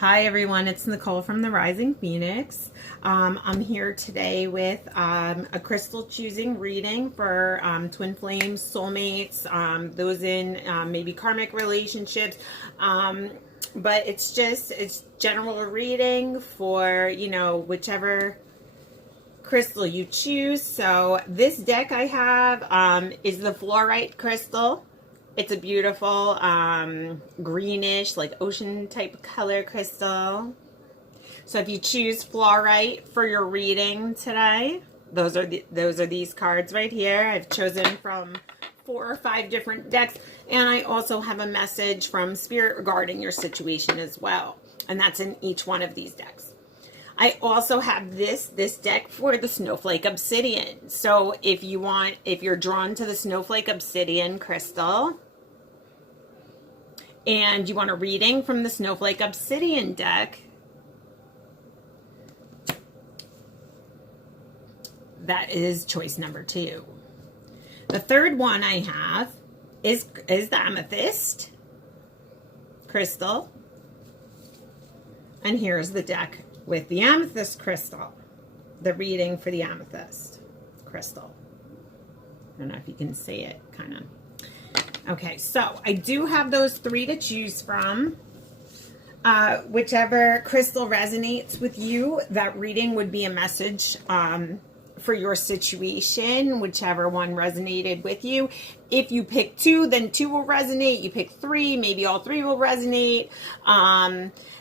Hi everyone, it's Nicole from the Rising Phoenix. I'm here today with a crystal choosing reading for twin flames, soulmates, those in maybe karmic relationships. But it's general reading for, whichever crystal you choose. So this deck I have is the fluorite crystal. It's a beautiful greenish, like ocean type color crystal. So if you choose fluorite for your reading today, those are these cards right here. I've chosen from 4 or 5 different decks, and I also have a message from Spirit regarding your situation as well, and that's in each one of these decks. I also have this deck for the Snowflake Obsidian. So if you're drawn to the Snowflake Obsidian crystal and you want a reading from the Snowflake Obsidian deck, that is choice number 2. The third one I have is the Amethyst crystal. And here's the deck with the Amethyst crystal, the reading for the Amethyst crystal. I don't know if you can see it, kind of. Okay, so I do have those 3 to choose from. Whichever crystal resonates with you, that reading would be a message for your situation, whichever one resonated with you. If you pick 2, then 2 will resonate. You pick 3, maybe all 3 will resonate.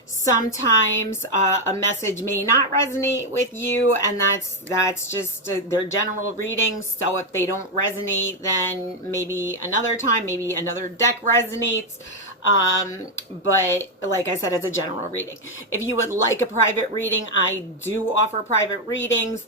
Sometimes a message may not resonate with you, and that's just their general readings. So if they don't resonate, then maybe another time, maybe another deck resonates. But like I said, it's a general reading. If you would like a private reading, I do offer private readings.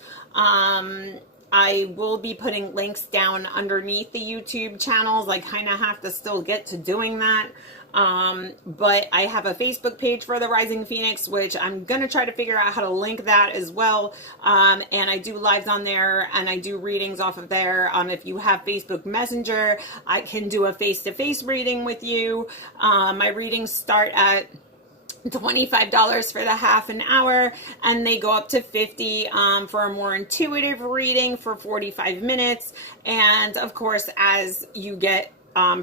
I will be putting links down underneath the YouTube channels. I kind of have to still get to doing that. But I have a Facebook page for the Rising Phoenix, which I'm going to try to figure out how to link that as well. And I do lives on there, and I do readings off of there. If you have Facebook Messenger, I can do a face-to-face reading with you. My readings start at $25 for the half an hour, and they go up to $50 for a more intuitive reading for 45 minutes. And of course, as you get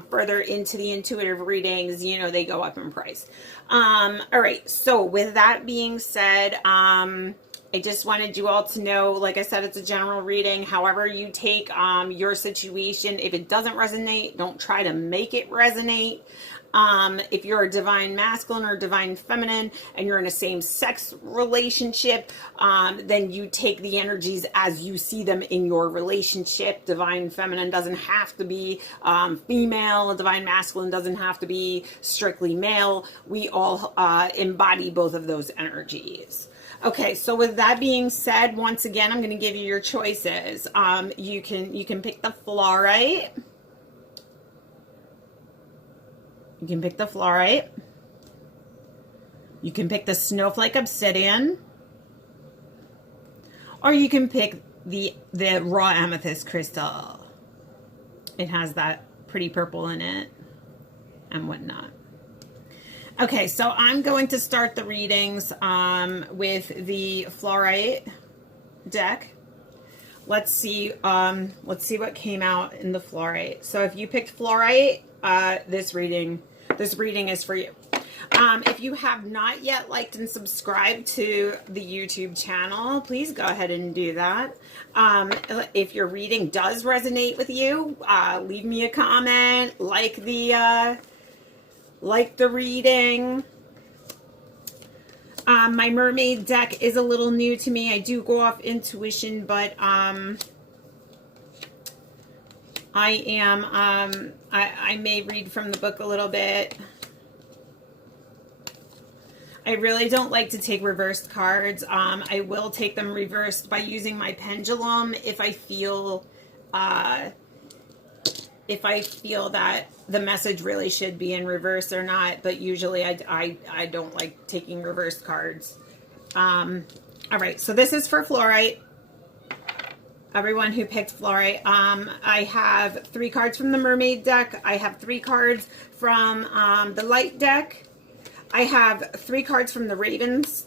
further into the intuitive readings, they go up in price. All right, so with that being said, I just wanted you all to know, like I said, it's a general reading. However you take your situation, if it doesn't resonate, don't try to make it resonate. If you're a divine masculine or divine feminine and you're in a same-sex relationship, then you take the energies as you see them in your relationship. Divine feminine doesn't have to be female. Divine masculine doesn't have to be strictly male. We all embody both of those energies. Okay, so with that being said, once again, I'm going to give you your choices. You can pick the fluorite. You can pick the fluorite. You can pick the Snowflake Obsidian. Or you can pick the raw amethyst crystal. It has that pretty purple in it and whatnot. Okay, so I'm going to start the readings with the fluorite deck. Let's see what came out in the fluorite. So if you picked fluorite, this reading is for you. If you have not yet liked and subscribed to the YouTube channel, please go ahead and do that. If your reading does resonate with you, leave me a comment, like the reading. My mermaid deck is a little new to me. I do go off intuition, but I may read from the book a little bit. I really don't like to take reversed cards. I will take them reversed by using my pendulum if I feel that the message really should be in reverse or not. But usually I don't like taking reversed cards. All right, so this is for fluorite. Everyone who picked fluorite. I have 3 cards from the mermaid deck. I have 3 cards from the light deck. I have 3 cards from the Ravens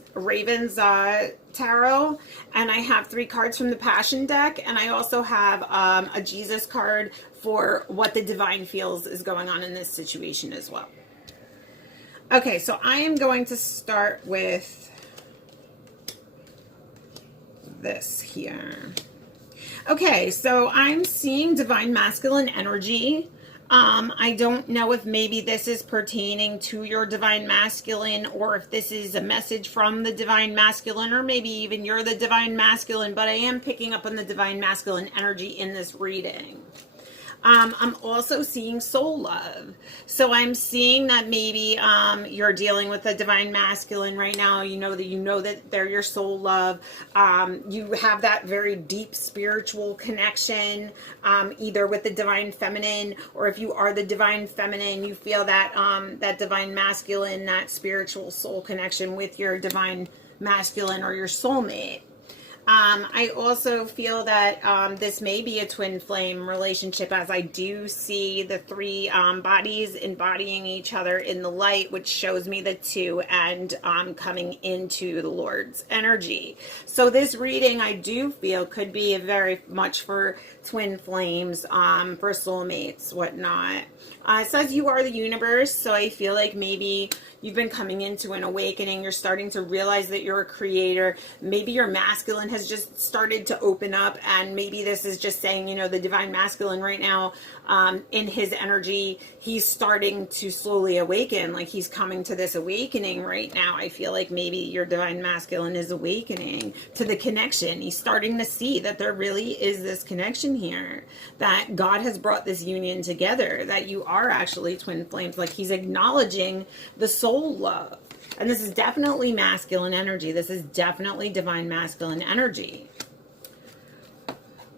Tarot, and I have 3 cards from the Passion deck, and I also have a Jesus card for what the divine feels is going on in this situation as well. Okay, so I am going to start with this here. Okay, so I'm seeing divine masculine energy. I don't know if maybe this is pertaining to your divine masculine, or if this is a message from the divine masculine, or maybe even you're the divine masculine, but I am picking up on the divine masculine energy in this reading. I'm also seeing soul love. So I'm seeing that maybe you're dealing with a divine masculine right now. You know that they're your soul love. You have that very deep spiritual connection, either with the divine feminine, or if you are the divine feminine, you feel that that divine masculine, that spiritual soul connection with your divine masculine or your soulmate. I also feel that this may be a twin flame relationship, as I do see the 3 bodies embodying each other in the light, which shows me the 2 and coming into the Lord's energy. So this reading, I do feel, could be very much for twin flames, for soulmates, whatnot. It says you are the universe, so I feel like maybe you've been coming into an awakening. You're starting to realize that you're a creator. Maybe your masculine has just started to open up, and maybe this is just saying, you know, the divine masculine right now, in his energy, he's starting to slowly awaken. Like, he's coming to this awakening right now. I feel like maybe your divine masculine is awakening to the connection. He's starting to see that there really is this connection here, that God has brought this union together, that you are actually twin flames. Like, he's acknowledging the soul love. And this is definitely masculine energy. This is definitely divine masculine energy.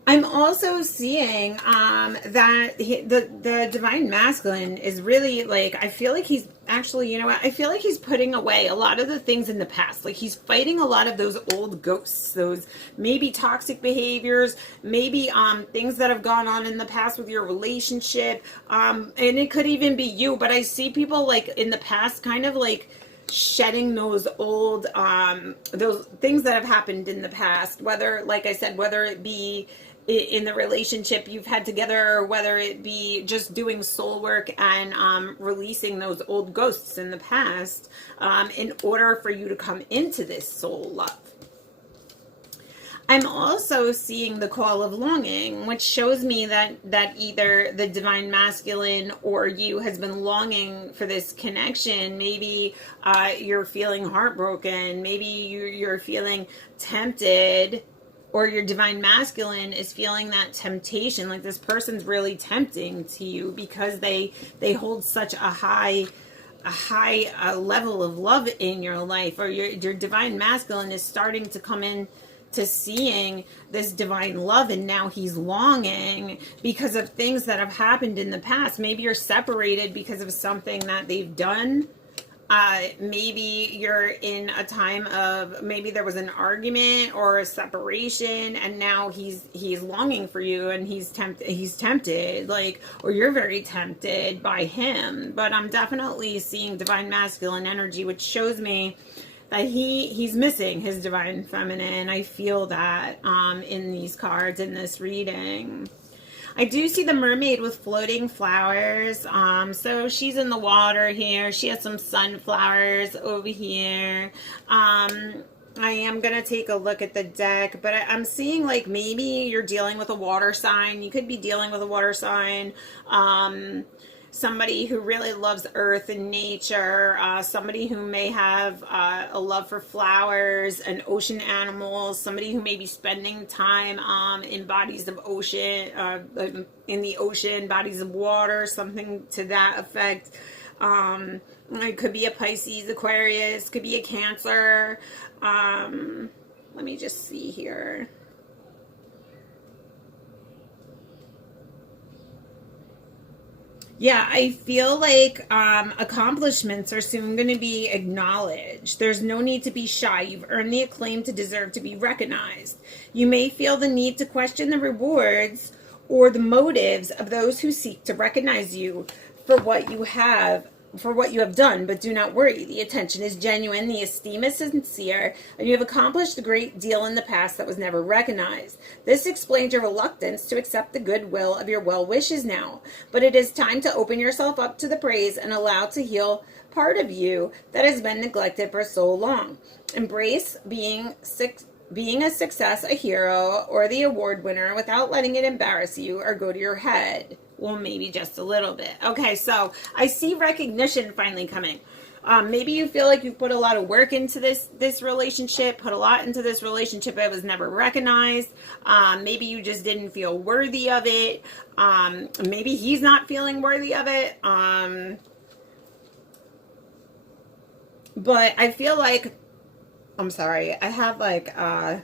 I'm also seeing that the divine masculine is really, like, I feel like he's actually, you know what, I feel like he's putting away a lot of the things in the past. Like, he's fighting a lot of those old ghosts, those maybe toxic behaviors, maybe things that have gone on in the past with your relationship, and it could even be you, but I see people, like, in the past kind of like shedding those old those things that have happened in the past, whether, like I said, whether it be in the relationship you've had together, or whether it be just doing soul work and releasing those old ghosts in the past, in order for you to come into this soul love. I'm also seeing the call of longing, which shows me that either the divine masculine or you has been longing for this connection. Maybe you're feeling heartbroken. Maybe you're feeling tempted, or your divine masculine is feeling that temptation. Like, this person's really tempting to you because they hold such a high level of love in your life, or your divine masculine is starting to come in to seeing this divine love, and now he's longing because of things that have happened in the past. Maybe you're separated because of something that they've done. Maybe you're in a time of, maybe there was an argument or a separation, and now he's longing for you, and he's tempted, like, or you're very tempted by him. But I'm definitely seeing divine masculine energy, which shows me that he's missing his divine feminine. I feel that in these cards, in this reading. I do see the mermaid with floating flowers. So she's in the water here. She has some sunflowers over here. I am going to take a look at the deck, but I'm seeing, like, maybe you're dealing with a water sign. You could be dealing with a water sign. Somebody who really loves earth and nature, somebody who may have a love for flowers and ocean animals, somebody who may be spending time in bodies of ocean, in the ocean, bodies of water, something to that effect. It could be a Pisces, Aquarius, could be a Cancer. Let me just see here. Yeah, I feel like accomplishments are soon going to be acknowledged. There's no need to be shy. You've earned the acclaim to deserve to be recognized. You may feel the need to question the rewards or the motives of those who seek to recognize you for what you have for what you have done, but do not worry. The attention is genuine, the esteem is sincere, and you have accomplished a great deal in the past that was never recognized. This explains your reluctance to accept the goodwill of your well wishes now, but it is time to open yourself up to the praise and allow to heal part of you that has been neglected for so long. Embrace being a success, a hero, or the award winner without letting it embarrass you or go to your head. Well, maybe just a little bit. Okay, so I see recognition finally coming. Maybe you feel like you've put a lot of work into this relationship, put a lot into this relationship that was never recognized. Maybe you just didn't feel worthy of it. Maybe he's not feeling worthy of it. But I feel like, I'm sorry, I have like a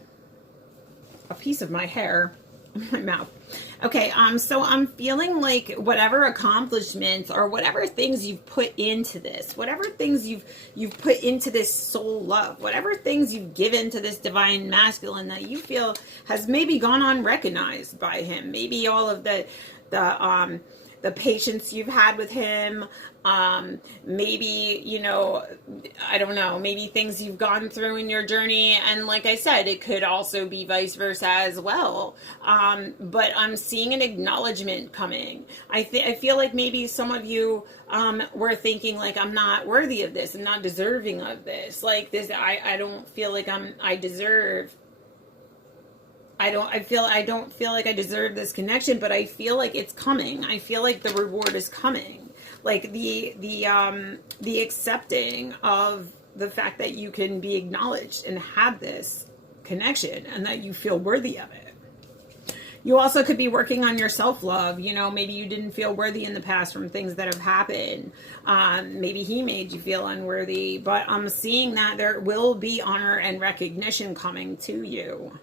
piece of my hair in my mouth. Okay, so I'm feeling like whatever accomplishments or whatever things you've put into this, whatever things you've put into this soul love, whatever things you've given to this divine masculine that you feel has maybe gone unrecognized by him. Maybe all of the patience you've had with him, maybe, you know, I don't know, maybe things you've gone through in your journey. And like I said, it could also be vice versa as well. But I'm seeing an acknowledgement coming. I feel like maybe some of you were thinking like, I'm not worthy of this. I'm not deserving of this. Like this, I don't feel like I deserve. I don't feel like I deserve this connection, but I feel like it's coming. I feel like the reward is coming. Like the accepting of the fact that you can be acknowledged and have this connection and that you feel worthy of it. You also could be working on your self-love. You know, maybe you didn't feel worthy in the past from things that have happened. Maybe he made you feel unworthy, but I'm seeing that there will be honor and recognition coming to you.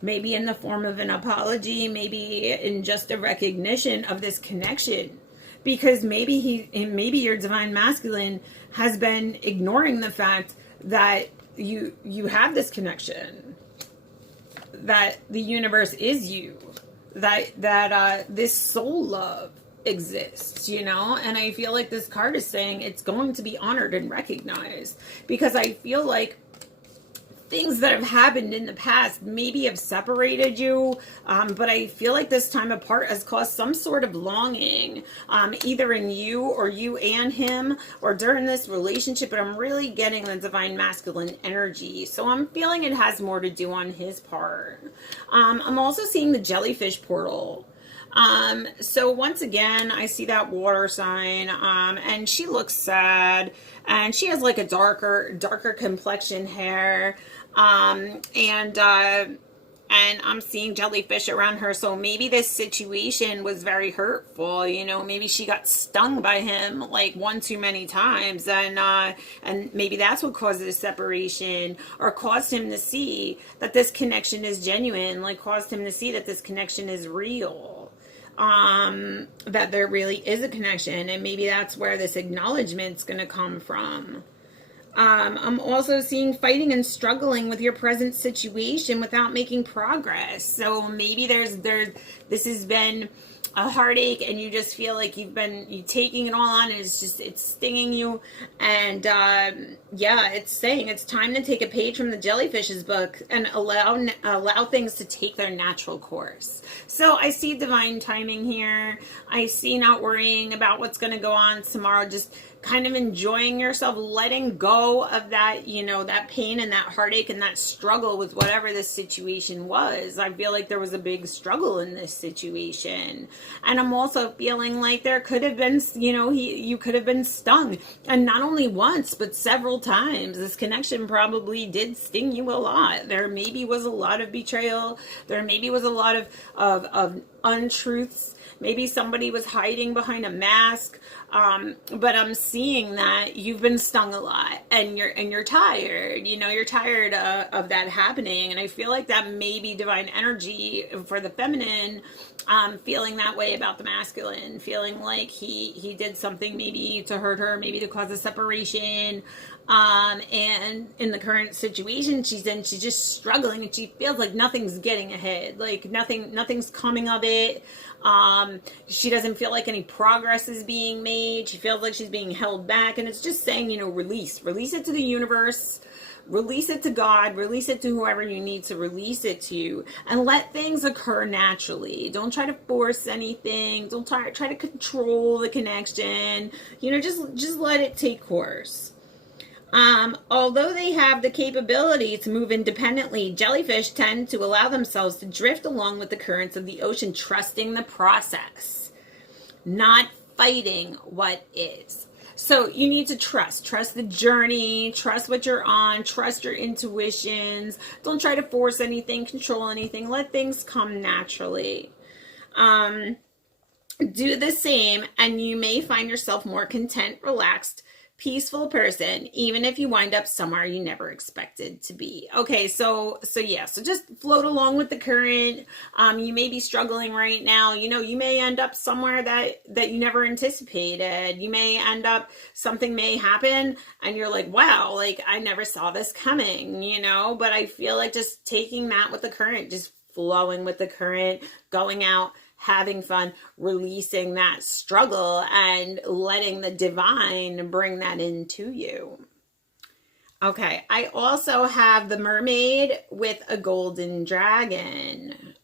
Maybe in the form of an apology, maybe in just a recognition of this connection. Because maybe your divine masculine has been ignoring the fact that you have this connection, that the universe is you, that this soul love exists, you know. And I feel like this card is saying it's going to be honored and recognized, because I feel like things that have happened in the past maybe have separated you, but I feel like this time apart has caused some sort of longing, either in you or you and him, or during this relationship. But I'm really getting the divine masculine energy, so I'm feeling it has more to do on his part. I'm also seeing the jellyfish portal. So once again, I see that water sign, and she looks sad, and she has like a darker complexion hair, and I'm seeing jellyfish around her. So maybe this situation was very hurtful. You know, maybe she got stung by him like one too many times, and maybe that's what caused this separation, or caused him to see that this connection is genuine, like caused him to see that this connection is real. That there really is a connection, and maybe that's where this acknowledgement's going to come from. I'm also seeing fighting and struggling with your present situation without making progress. So maybe this has been a heartache, and you just feel like you taking it all on, and it's stinging you. And yeah, it's saying it's time to take a page from the jellyfish's book and allow things to take their natural course. So I see divine timing here. I see not worrying about what's going to go on tomorrow, just kind of enjoying yourself, letting go of that, you know, that pain and that heartache and that struggle with whatever this situation was. I feel like there was a big struggle in this situation. And I'm also feeling like there could have been, you know, you could have been stung. And not only once, but several times. This connection probably did sting you a lot. There maybe was a lot of betrayal. There maybe was a lot of untruths. Maybe somebody was hiding behind a mask. But I'm seeing that you've been stung a lot, and you're tired. You know, you're tired of that happening. And I feel like that may be divine energy for the feminine, feeling that way about the masculine, feeling like he did something maybe to hurt her, maybe to cause a separation. And in the current situation she's in, she's just struggling, and she feels like nothing's getting ahead, like nothing's coming of it. She doesn't feel like any progress is being made. She feels like she's being held back. And it's just saying, release it to the universe. Release it to God, release it to whoever you need to release it to, and let things occur naturally. Don't try to force anything. Don't try to control the connection. Just let it take course. Although they have the capability to move independently, jellyfish tend to allow themselves to drift along with the currents of the ocean, trusting the process, not fighting what is. So you need to trust the journey, trust what you're on, trust your intuitions. Don't try to force anything, control anything. Let things come naturally. Do the same, and you may find yourself more content, relaxed, peaceful person, even if you wind up somewhere you never expected to be. Okay, so just float along with the current. You may be struggling right now. You may end up somewhere that you never anticipated. You may end up, something may happen and you're like, wow, like I never saw this coming, but I feel like just taking that with the current, just flowing with the current, going out, having fun, releasing that struggle, and letting the divine bring that into you. Okay, I also have the mermaid with a golden dragon.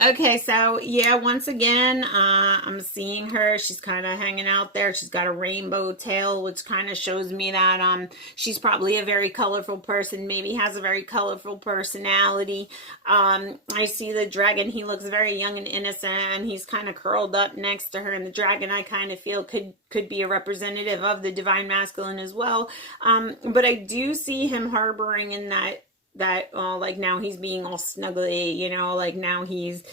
Okay, so yeah, once again, I'm seeing her. She's kind of hanging out there. She's got a rainbow tail, which kind of shows me that she's probably a very colorful person, maybe has a very colorful personality. I see the dragon. He looks very young and innocent, and he's kind of curled up next to her. And the dragon, I kind of feel could be a representative of the divine masculine as well. But I do see him harboring in that like now he's being all snuggly, like now he's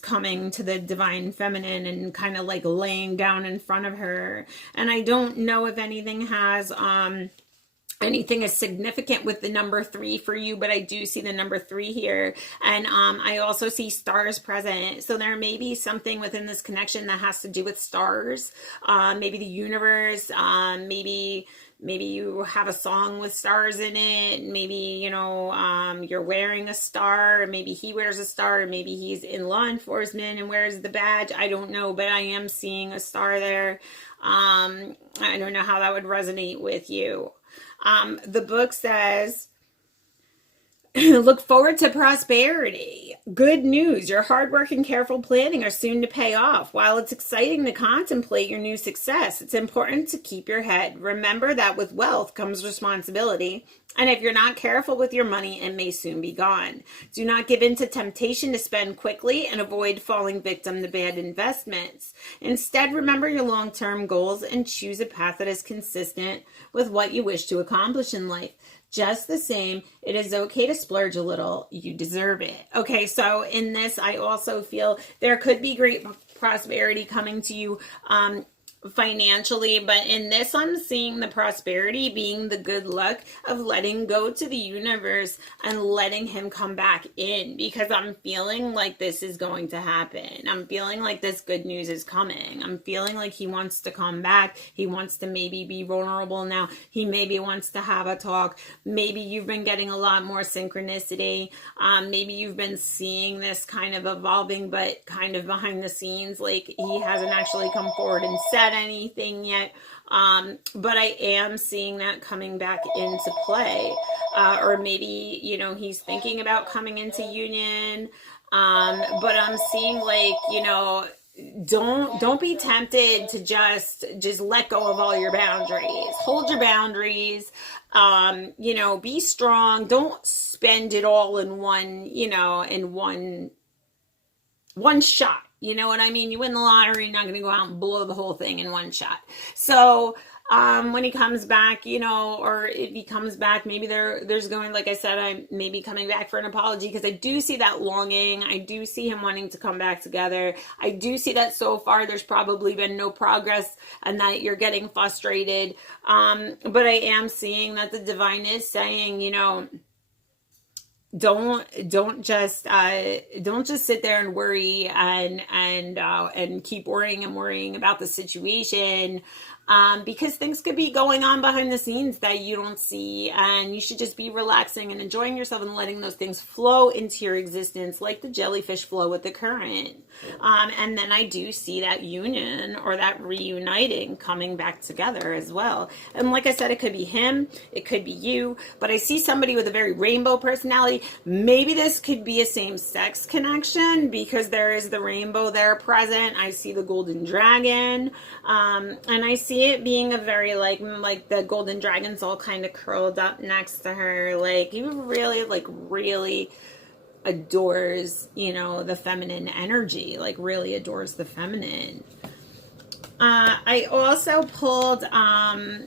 coming to the divine feminine and kind of like laying down in front of her. And I don't know if anything has anything is significant with the number 3 for you, but I do see the number 3 here. And I also see stars present. So there may be something within this connection that has to do with stars, maybe the universe, maybe you have a song with stars in it. Maybe, you're wearing a star, or maybe he wears a star, or maybe he's in law enforcement and wears the badge. I don't know, but I am seeing a star there. I don't know how that would resonate with you. The book says, look forward to prosperity. Good news. Your hard work and careful planning are soon to pay off. While it's exciting to contemplate your new success, it's important to keep your head. Remember that with wealth comes responsibility. And if you're not careful with your money, it may soon be gone. Do not give in to temptation to spend quickly and avoid falling victim to bad investments. Instead, remember your long-term goals and choose a path that is consistent with what you wish to accomplish in life. Just the same, it is okay to splurge a little. You deserve it. Okay, so in this, I also feel there could be great prosperity coming to you financially, but in this, I'm seeing the prosperity being the good luck of letting go to the universe and letting him come back in, because I'm feeling like this is going to happen. I'm feeling like this good news is coming. I'm feeling like he wants to come back. He wants to maybe be vulnerable now. He maybe wants to have a talk. Maybe you've been getting a lot more synchronicity. Maybe you've been seeing this kind of evolving, but kind of behind the scenes, like he hasn't actually come forward and said anything yet, but I am seeing that coming back into play, or maybe he's thinking about coming into union, but I'm seeing like don't be tempted to just let go of all your boundaries. Hold your boundaries. Be strong. Don't spend it all in one shot. You know what I mean? You win the lottery, you're not going to go out and blow the whole thing in one shot. So when he comes back, or if he comes back, maybe there's going, like I said, I may be coming back for an apology, because I do see that longing. I do see him wanting to come back together. I do see that so far there's probably been no progress and that you're getting frustrated. But I am seeing that the divine is saying, don't just sit there and worry and keep worrying about the situation. because things could be going on behind the scenes that you don't see, and you should just be relaxing and enjoying yourself and letting those things flow into your existence like the jellyfish flow with the current. And then I do see that union or that reuniting coming back together as well. And like I said, it could be him, it could be you, but I see somebody with a very rainbow personality. Maybe this could be a same-sex connection because there is the rainbow there present. I see the golden dragon, and I see it being a very like the golden dragon's all kind of curled up next to her, like you really adores, you know, the feminine energy, like really adores the feminine. I also pulled a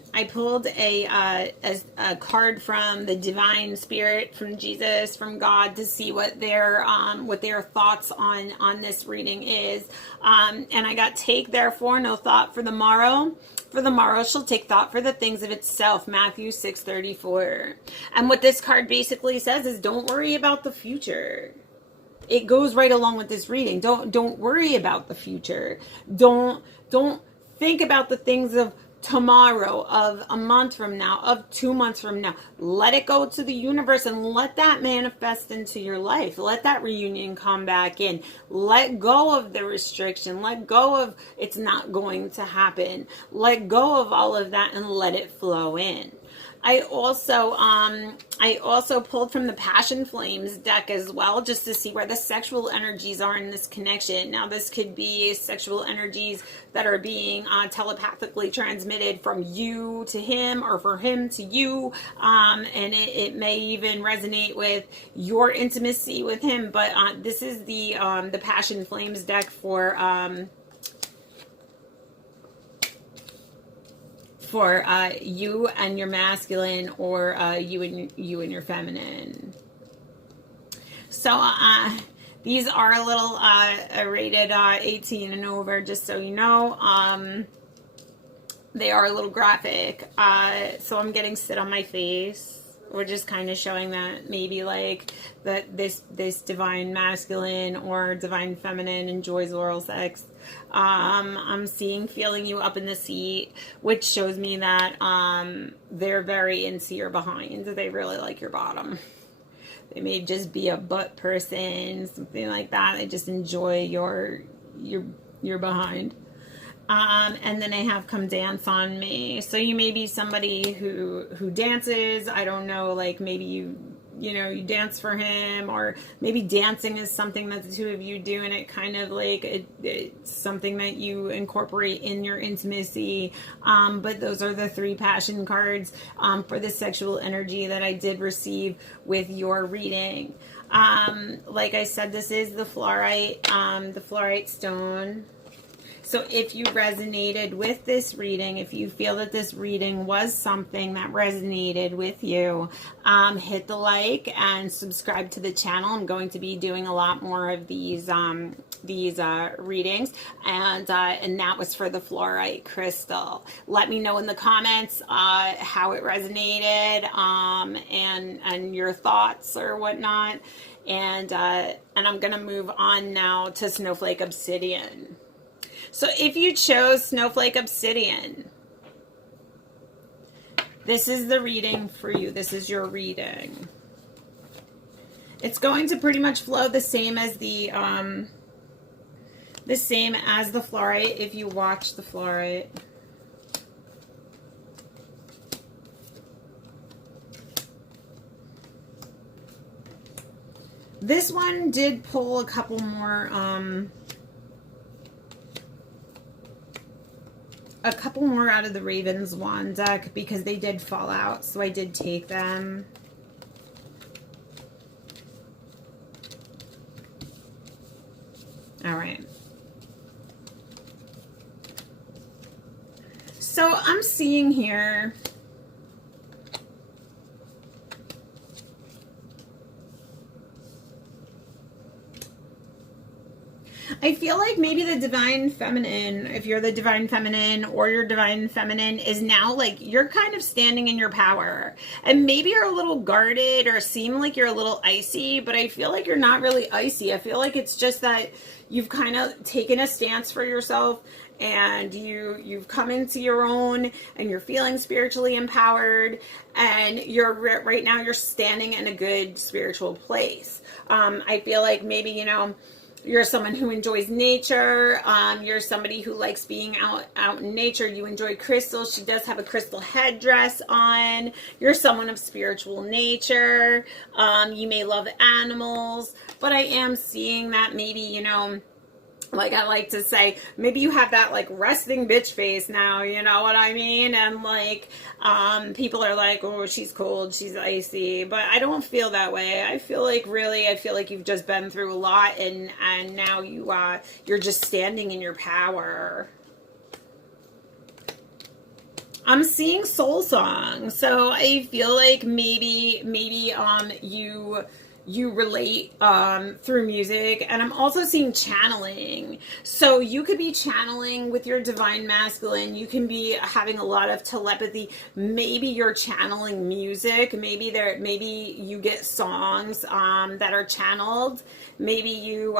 card from the divine spirit, from Jesus, from God, to see what their thoughts on this reading is. And I got, take therefore no thought for the morrow. For the morrow shall take thought for the things of itself. Matthew 6:34. And what this card basically says is, don't worry about the future. It goes right along with this reading. Don't worry about the future. Don't think about the things of tomorrow, of a month from now, of 2 months from now. Let it go to the universe and let that manifest into your life. Let that reunion come back in. Let go of the restriction. Let go of it's not going to happen. Let go of all of that and let it flow in. I also pulled from the Passion Flames deck as well, just to see where the sexual energies are in this connection. Now, this could be sexual energies that are being telepathically transmitted from you to him or from him to you, and it may even resonate with your intimacy with him. But this is the Passion Flames deck for you and your masculine, or you and your feminine. So these are a little rated 18 and over, just so you know. They are a little graphic. So I'm getting sit on my face. We're just kind of showing that maybe like that this divine masculine or divine feminine enjoys oral sex. I'm seeing feeling you up in the seat, which shows me that they're very into your behind. They really like your bottom. They may just be a butt person, something like that. They just enjoy your behind. And then I have come dance on me. So you may be somebody who dances. I don't know, like maybe you dance for him, or maybe dancing is something that the two of you do, and it kind of like it's something that you incorporate in your intimacy. But those are the 3 passion cards for the sexual energy that I did receive with your reading. Like I said, this is the fluorite stone. So if you resonated with this reading, if you feel that this reading was something that resonated with you, hit the like and subscribe to the channel. I'm going to be doing a lot more of these readings, and that was for the fluorite crystal. Let me know in the comments how it resonated, and your thoughts or whatnot. And I'm gonna move on now to Snowflake Obsidian. So if you chose Snowflake Obsidian, this is the reading for you. This is your reading. It's going to pretty much flow the same as the fluorite if you watch the fluorite. This one did pull a couple more out of the Raven's Wand deck because they did fall out, so I did take them. All right. So I'm seeing here I feel like maybe the divine feminine, if you're the divine feminine or your divine feminine, is now like you're kind of standing in your power. And maybe you're a little guarded or seem like you're a little icy, but I feel like you're not really icy. I feel like it's just that you've kind of taken a stance for yourself and you've come into your own, and you're feeling spiritually empowered, and right now you're standing in a good spiritual place. I feel like maybe, you're someone who enjoys nature. You're somebody who likes being out in nature. You enjoy crystals. She does have a crystal headdress on. You're someone of spiritual nature. You may love animals, but I am seeing that maybe, like I like to say, maybe you have that like resting bitch face now, you know what I mean? And like, people are like, oh, she's cold, she's icy, but I don't feel that way. I feel like you've just been through a lot, and now you're just standing in your power. I'm seeing soul song, so I feel like maybe you relate through music. And I'm also seeing channeling, so you could be channeling with your divine masculine. You can be having a lot of telepathy. Maybe you're channeling music. Maybe you get songs that are channeled. Maybe you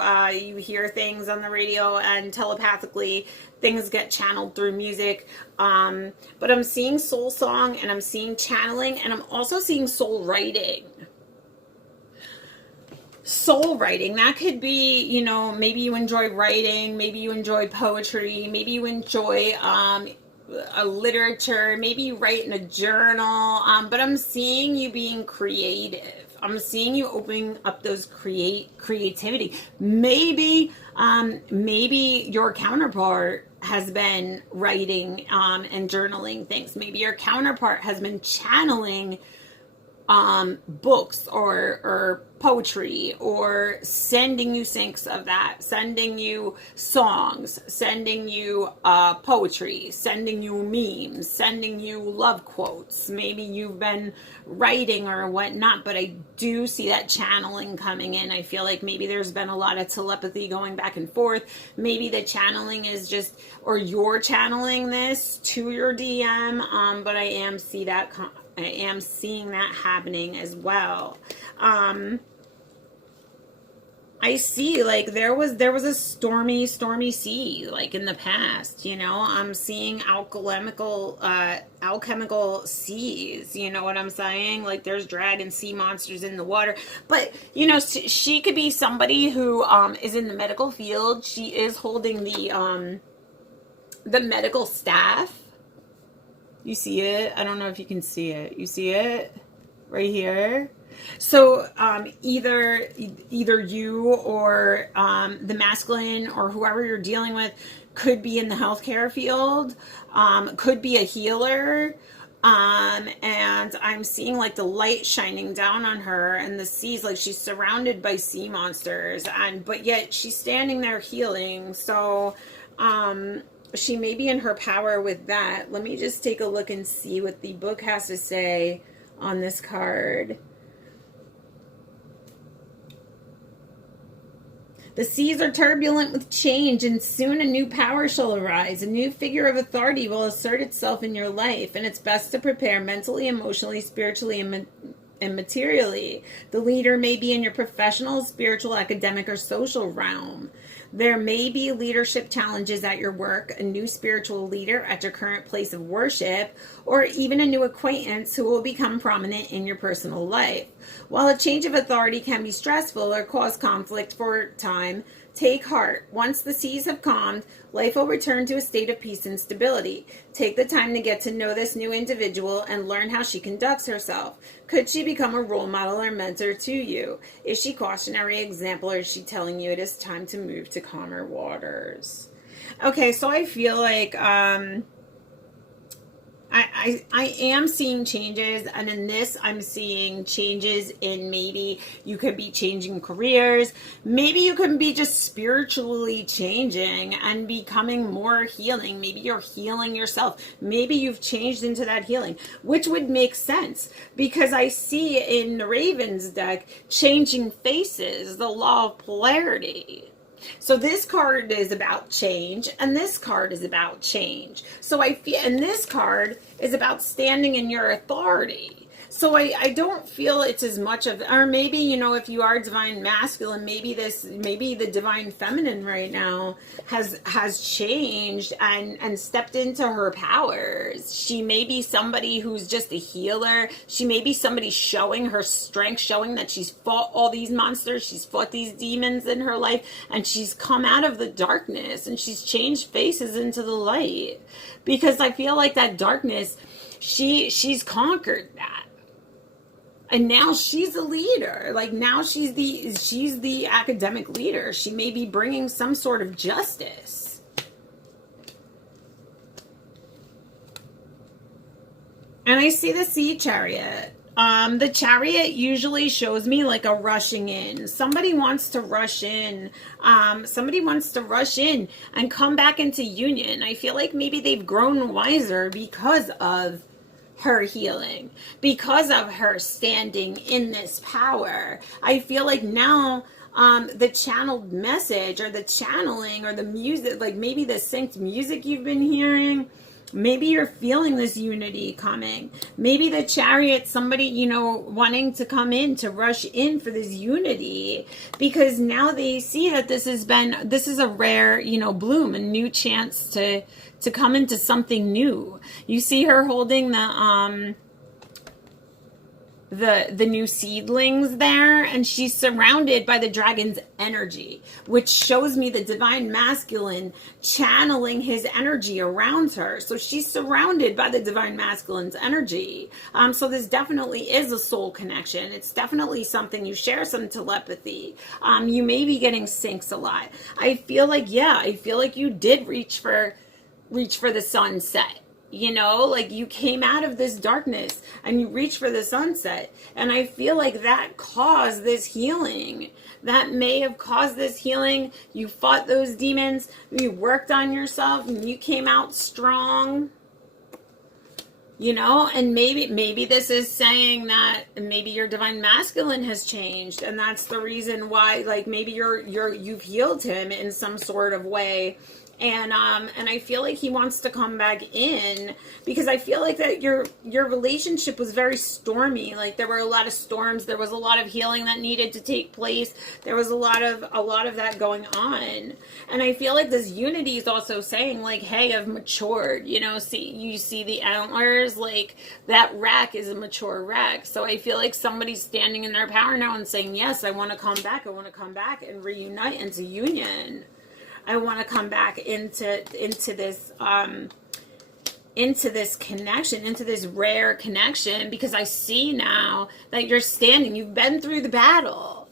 hear things on the radio, and telepathically things get channeled through music. But I'm seeing soul song, and I'm seeing channeling, and I'm also seeing soul writing. Soul writing, that could be, maybe you enjoy writing, maybe you enjoy poetry, maybe you enjoy a literature, maybe you write in a journal, but I'm seeing you being creative. I'm seeing you opening up those creativity. Maybe your counterpart has been writing and journaling things. Maybe your counterpart has been channeling books or poetry, or sending you syncs of that, sending you songs, sending you poetry, sending you memes, sending you love quotes. Maybe you've been writing or whatnot, but I do see that channeling coming in. I feel like maybe there's been a lot of telepathy going back and forth. Maybe the channeling is just, or you're channeling this to your DM, but I am seeing that happening as well. I see, like, there was a stormy sea, like, in the past, I'm seeing alchemical seas, you know what I'm saying? Like, there's dragon sea monsters in the water, but, she could be somebody who, is in the medical field. She is holding the medical staff. You see it? I don't know if you can see it. You see it? Right here? So either you or the masculine, or whoever you're dealing with, could be in the healthcare field, could be a healer, and I'm seeing like the light shining down on her, and the seas, like she's surrounded by sea monsters, but yet she's standing there healing. So she may be in her power with that. Let me just take a look and see what the book has to say on this card. The seas are turbulent with change, and soon a new power shall arise. A new figure of authority will assert itself in your life, and it's best to prepare mentally, emotionally, spiritually, and materially. The leader may be in your professional, spiritual, academic, or social realm. There may be leadership challenges at your work, a new spiritual leader at your current place of worship, or even a new acquaintance who will become prominent in your personal life. While a change of authority can be stressful or cause conflict for a time, take heart. Once the seas have calmed, life will return to a state of peace and stability. Take the time to get to know this new individual and learn how she conducts herself. Could she become a role model or mentor to you? Is she a cautionary example, or is she telling you it is time to move to calmer waters? Okay, so I feel like I am seeing changes, and in this I'm seeing changes in, maybe you could be changing careers, maybe you could be just spiritually changing and becoming more healing. Maybe you're healing yourself, maybe you've changed into that healing, which would make sense because I see in the Ravens deck changing faces, the law of polarity. So this card is about change, and this card is about change. So I feel, and this card is about standing in your authority. So I don't feel it's as much of, or maybe, you know, if you are divine masculine, maybe the divine feminine right now has changed and stepped into her powers. She may be somebody who's just a healer. She may be somebody showing her strength, showing that she's fought all these monsters, she's fought these demons in her life, and she's come out of the darkness and she's changed faces into the light. Because I feel like that darkness, she's conquered that. And now she's a leader. Like now she's the academic leader. She may be bringing some sort of justice. And I see the Sea Chariot. The Chariot usually shows me like a rushing in. Somebody wants to rush in. Somebody wants to rush in and come back into union. I feel like maybe they've grown wiser because of her healing, because of her standing in this power. I feel like now the channeled message or the channeling or the music, like maybe the synced music you've been hearing, maybe you're feeling this unity coming. Maybe the Chariot, somebody, you know, wanting to come in to rush in for this unity, because now they see that this is a rare, you know, bloom, a new chance to come into something new. You see her holding the new seedlings there, and she's surrounded by the dragon's energy, which shows me the divine masculine channeling his energy around her. So she's surrounded by the divine masculine's energy. So this definitely is a soul connection. It's definitely something you share, some telepathy. You may be getting syncs a lot. I feel like you did reach for the sunset. You know, like you came out of this darkness and you reached for the sunset. And I feel like that caused this healing. That may have caused this healing. You fought those demons. You worked on yourself and you came out strong. You know, and maybe this is saying that maybe your divine masculine has changed. And that's the reason why, like maybe you've healed him in some sort of way. And I feel like he wants to come back in, because I feel like that your relationship was very stormy. Like there were a lot of storms. There was a lot of healing that needed to take place. There was a lot of that going on. And I feel like this unity is also saying like, hey, I've matured. You know, you see the antlers, like that rack is a mature rack. So I feel like somebody's standing in their power now and saying, yes, I want to come back. I want to come back and reunite into union. I want to come back into this connection, into this rare connection, because I see now that you're standing. You've been through the battle.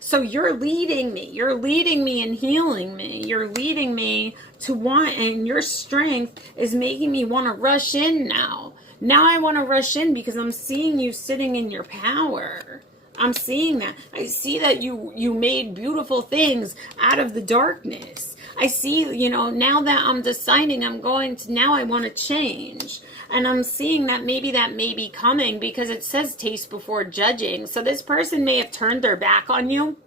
So you're leading me and healing me. You're leading me to want, and your strength is making me want to rush in now. Now I want to rush in because I'm seeing you sitting in your power. I'm seeing that. I see that you made beautiful things out of the darkness. I see, you know, now that I'm deciding now I want to change. And I'm seeing that may be coming, because it says taste before judging. So this person may have turned their back on you,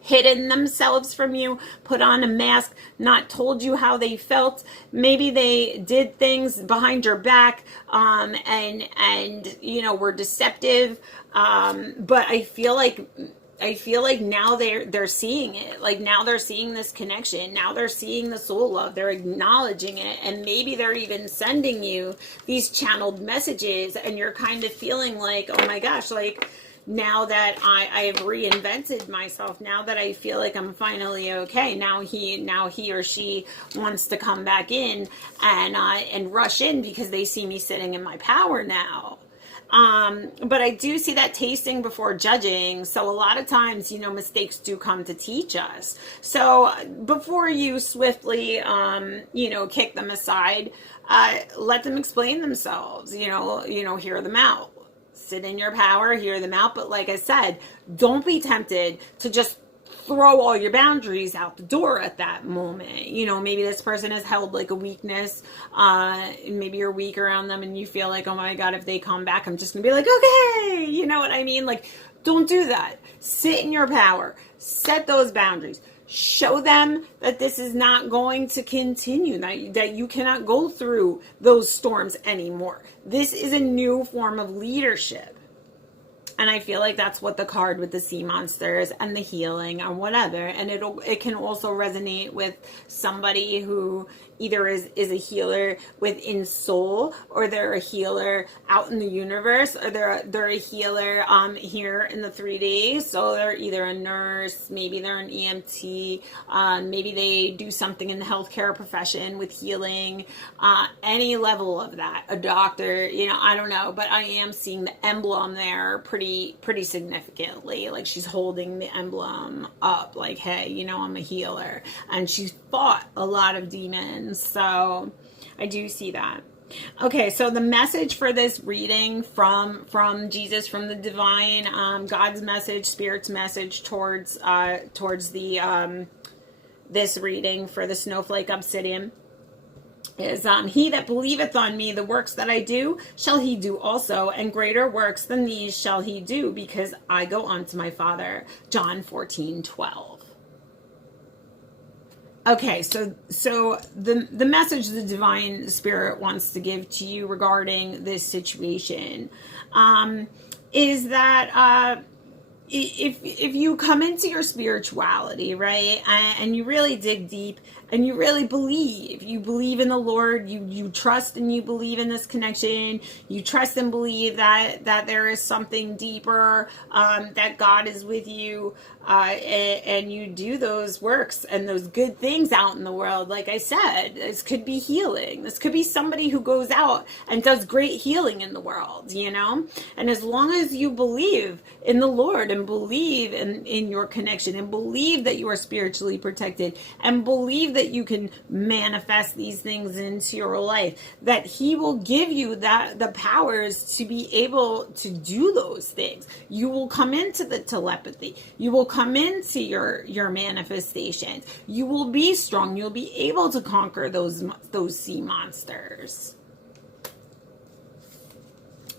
hidden themselves from you, put on a mask, not told you how they felt. Maybe they did things behind your back, and you know, were deceptive. But I feel like now they're seeing it. Like now they're seeing this connection. Now they're seeing the soul love. They're acknowledging it, and maybe they're even sending you these channeled messages, and you're kind of feeling like, oh my gosh, like now that I have reinvented myself, now that I feel like I'm finally okay, now he or she wants to come back in and rush in because they see me sitting in my power now. But I do see that tasting before judging. So a lot of times, you know, mistakes do come to teach us. So before you swiftly, you know, kick them aside, let them explain themselves, you know, hear them out. Sit in your power, hear them out. But like I said, don't be tempted to just throw all your boundaries out the door at that moment. You know, maybe this person has held like a weakness. Maybe you're weak around them and you feel like, oh my God, if they come back, I'm just gonna be like, okay, you know what I mean? Like, don't do that. Sit in your power. Set those boundaries. Show them that this is not going to continue, that you cannot go through those storms anymore. This is a new form of leadership. And I feel like that's what the card with the sea monsters and the healing and whatever. And it can also resonate with somebody who either is a healer within soul, or they're a healer out in the universe, or they're a healer here in the 3D. So they're either a nurse, maybe they're an EMT, maybe they do something in the healthcare profession with healing, any level of that, a doctor, I don't know, but I am seeing the emblem there pretty significantly. Like she's holding the emblem up, like, hey, I'm a healer, and she's fought a lot of demons. So I do see that. Okay, so the message for this reading from Jesus, from the divine, God's message, Spirit's message towards the this reading for the snowflake obsidian is, he that believeth on me, the works that I do, shall he do also, and greater works than these shall he do, because I go unto my Father. John 14:12. Okay, so the message the divine spirit wants to give to you regarding this situation is that if you come into your spirituality, right, and you really dig deep, and you really believe in the Lord, you trust and you believe in this connection, you trust and believe that there is something deeper, that God is with you, and you do those works and those good things out in the world. Like I said, this could be healing. This could be somebody who goes out and does great healing in the world, and as long as you believe in the Lord and believe in your connection and believe that you are spiritually protected and believe that you can manifest these things into your life, that he will give you the powers to be able to do those things. You will come into the telepathy. You will come into your manifestations. You will be strong. You'll be able to conquer those sea monsters.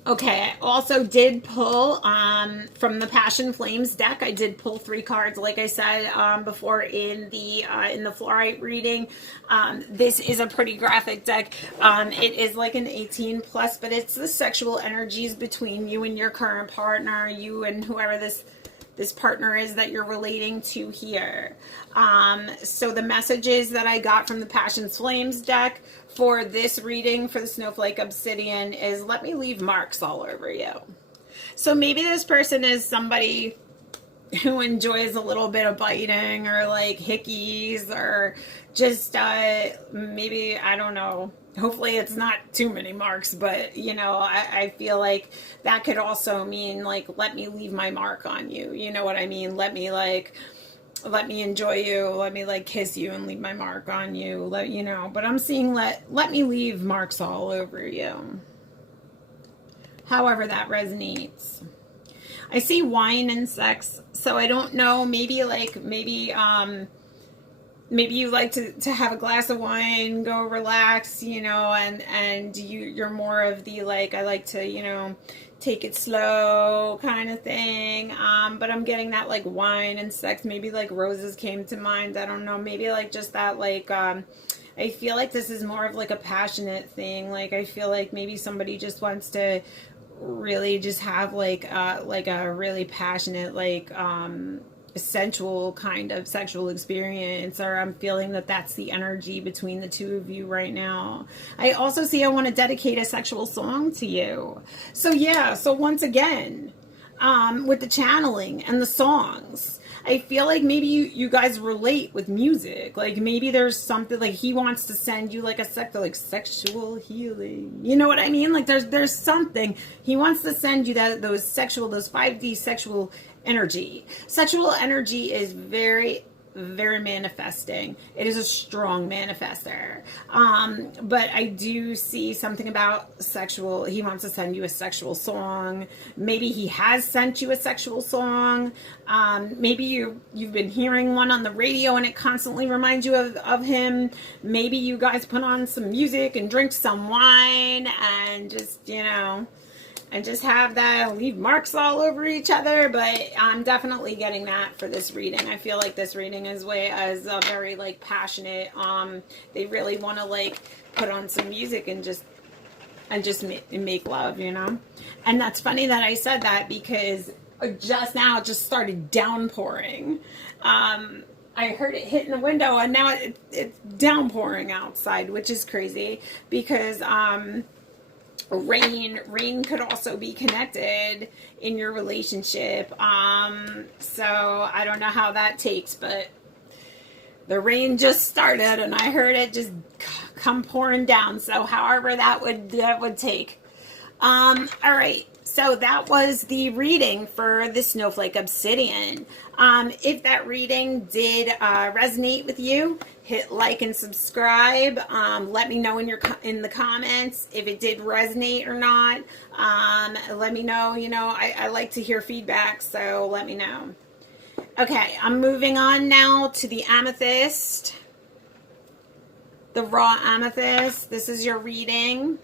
Okay, I also did pull from the Passion Flames deck. I did pull 3 cards, like I said before in the fluorite reading. This is a pretty graphic deck. It is like an 18 plus, but it's the sexual energies between you and your current partner, you and whoever this partner is that you're relating to here. So the messages that I got from the Passion Flames deck for this reading for the Snowflake Obsidian is, let me leave marks all over you. So maybe this person is somebody who enjoys a little bit of biting, or like hickeys, or just maybe, I don't know, hopefully it's not too many marks, but I feel like that could also mean like, let me leave my mark on you. You know what I mean? Let me enjoy you, let me like kiss you and leave my mark on you, but I'm seeing let me leave marks all over you. However that resonates. I see wine and sex, so I don't know, maybe you like to have a glass of wine, go relax, and you're more of the like, I like to, take it slow kind of thing. But I'm getting that like wine and sex, maybe like roses came to mind. I don't know, maybe like just that like, I feel like this is more of like a passionate thing. Like I feel like maybe somebody just wants to really just have like a really passionate, like, sensual kind of sexual experience, or I'm feeling that that's the energy between the two of you right now. I also see I want to dedicate a sexual song to you. So yeah, so once again, with the channeling and the songs, I feel like maybe you guys relate with music. Like maybe there's something like he wants to send you like a sexual healing. You know what I mean? Like there's something he wants to send you, those 5D sexual energy. Sexual energy is very, very manifesting. It is a strong manifester. But I do see something about sexual. He wants to send you a sexual song. Maybe he has sent you a sexual song. Maybe you've been hearing one on the radio and it constantly reminds you of him. Maybe you guys put on some music and drink some wine and just, and just have that leave marks all over each other. But I'm definitely getting that for this reading. I feel like this reading is very like passionate. They really want to like put on some music and just make love, you know. And that's funny that I said that, because just now it just started downpouring. I heard it hitting the window, and now it's downpouring outside, which is crazy, because rain could also be connected in your relationship. So I don't know how that takes, but the rain just started and I heard it just come pouring down. So however that would take. All right. So that was the reading for the Snowflake Obsidian. If that reading did resonate with you, hit like and subscribe. Let me know in the comments if it did resonate or not. Let me know. You know, I like to hear feedback, so let me know. Okay, I'm moving on now to the amethyst, the raw amethyst. This is your reading.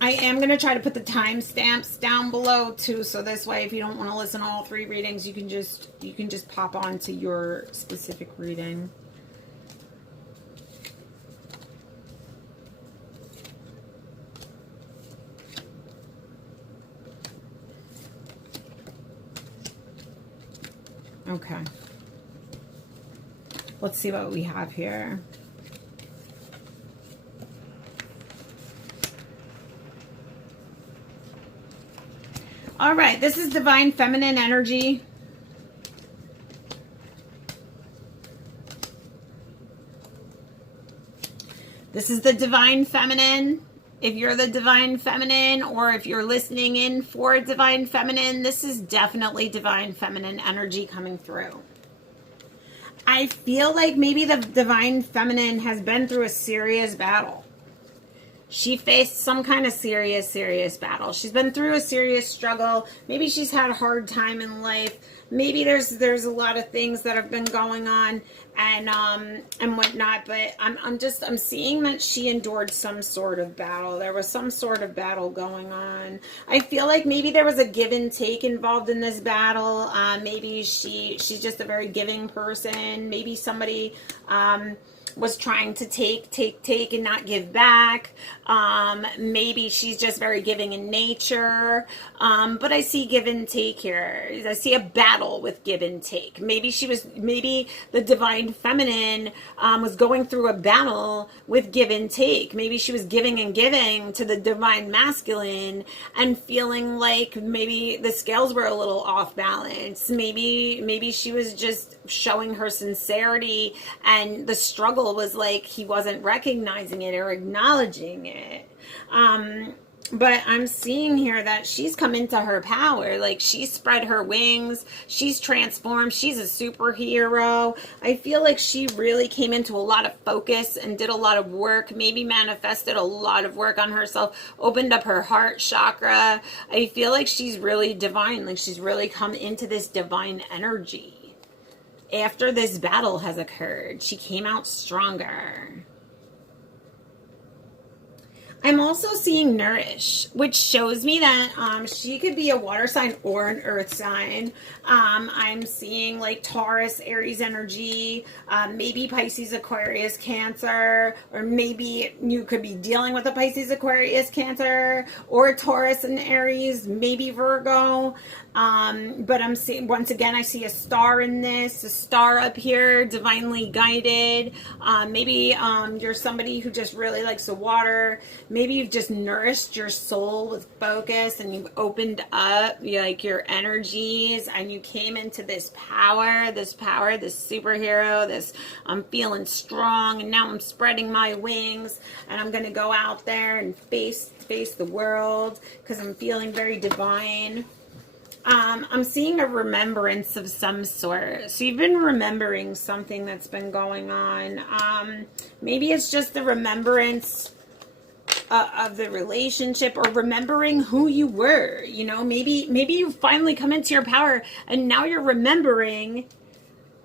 I am going to try to put the timestamps down below too, so this way if you don't want to listen to all 3 readings, you can just pop on to your specific reading. Okay. Let's see what we have here. All right, this is divine feminine energy. This is the divine feminine. If you're the divine feminine, or if you're listening in for divine feminine, this is definitely divine feminine energy coming through. I feel like maybe the divine feminine has been through a serious battle. She faced some kind of serious battle. She's been through a serious struggle. Maybe she's had a hard time in life. Maybe there's a lot of things that have been going on and whatnot. But I'm seeing that she endured some sort of battle. There was some sort of battle going on. I feel like maybe there was a give and take involved in this battle. Maybe she's just a very giving person. Maybe somebody was trying to take and not give back. Maybe she's just very giving in nature. But I see give and take here. I see a battle with give and take. Maybe the divine feminine was going through a battle with give and take. Maybe she was giving and giving to the divine masculine and feeling like maybe the scales were a little off balance. Maybe she was just showing her sincerity, and the struggle was like he wasn't recognizing it or acknowledging it. But I'm seeing here that she's come into her power. Like, she's spread her wings. She's transformed. She's a superhero. I feel like she really came into a lot of focus and did a lot of work. Maybe manifested a lot of work on herself. Opened up her heart chakra. I feel like she's really divine. Like, she's really come into this divine energy. After this battle has occurred, she came out stronger. I'm also seeing nourish, which shows me that she could be a water sign or an earth sign. I'm seeing like Taurus, Aries energy, maybe Pisces, Aquarius, Cancer, or maybe you could be dealing with a Pisces, Aquarius, Cancer, or Taurus and Aries, maybe Virgo. But I'm seeing, once again, I see a star in this, a star up here, divinely guided. Maybe you're somebody who just really likes the water. Maybe you've just nourished your soul with focus, and you've opened up like your energies, and you came into this power, this superhero, this I'm feeling strong, and now I'm spreading my wings, and I'm going to go out there and face the world because I'm feeling very divine. I'm seeing a remembrance of some sort. So you've been remembering something that's been going on. Maybe it's just the remembrance of the relationship, or remembering who you were. You know, maybe you finally come into your power, and now you're remembering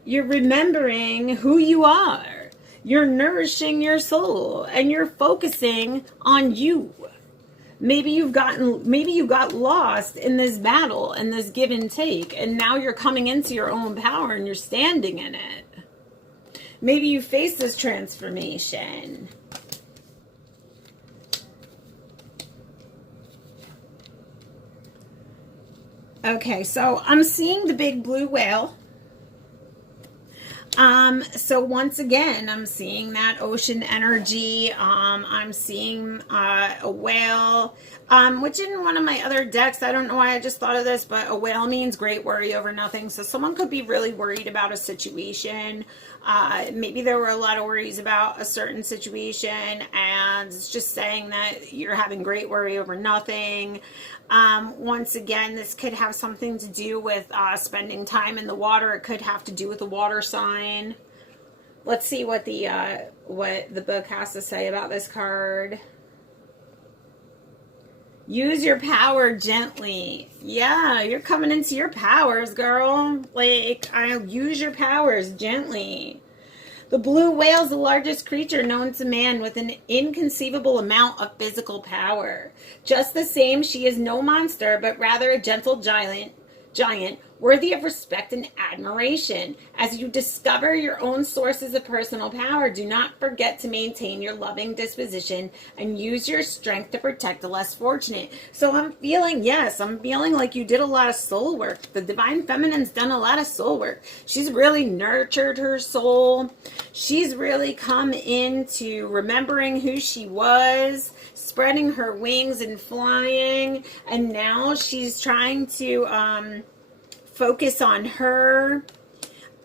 who you are. You're nourishing your soul and you're focusing on you. Maybe you got lost in this battle and this give and take, and now you're coming into your own power and you're standing in it. Maybe you face this transformation. Okay, so I'm seeing the big blue whale. So once again, I'm seeing that ocean energy. I'm seeing a whale, which in one of my other decks, I don't know why I just thought of this, but a whale means great worry over nothing. So someone could be really worried about a situation. Maybe there were a lot of worries about a certain situation, and it's just saying that you're having great worry over nothing. Once again, this could have something to do with spending time in the water. It could have to do with the water sign. Let's see what the book has to say about this card. Use your power gently. Yeah, you're coming into your powers, girl. Like, I'll use your powers gently. The blue whale is the largest creature known to man with an inconceivable amount of physical power. Just the same, she is no monster, but rather a gentle giant worthy of respect and admiration. As you discover your own sources of personal power, do not forget to maintain your loving disposition and use your strength to protect the less fortunate. So I'm feeling like you did a lot of soul work. The Divine Feminine's done a lot of soul work. She's really nurtured her soul. She's really come into remembering who she was, spreading her wings and flying, and now she's trying to focus on her,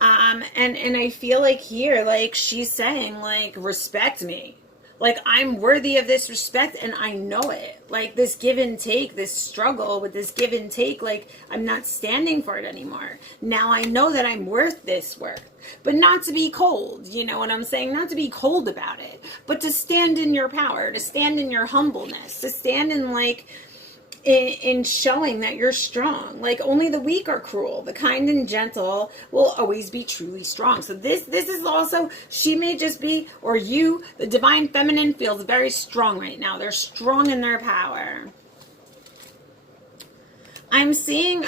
and I feel like here, like, she's saying, like, respect me, like, I'm worthy of this respect, and I know it. Like, this give and take, this struggle with this give and take, like, I'm not standing for it anymore. Now I know that I'm worth this worth, but not to be cold, you know what I'm saying? Not to be cold about it, but to stand in your power, to stand in your humbleness, to stand in, like, in showing that you're strong. Like, only the weak are cruel. The kind and gentle will always be truly strong. So this is also, she may just be, or you, the Divine Feminine, feels very strong right now. They're strong in their power. I'm seeing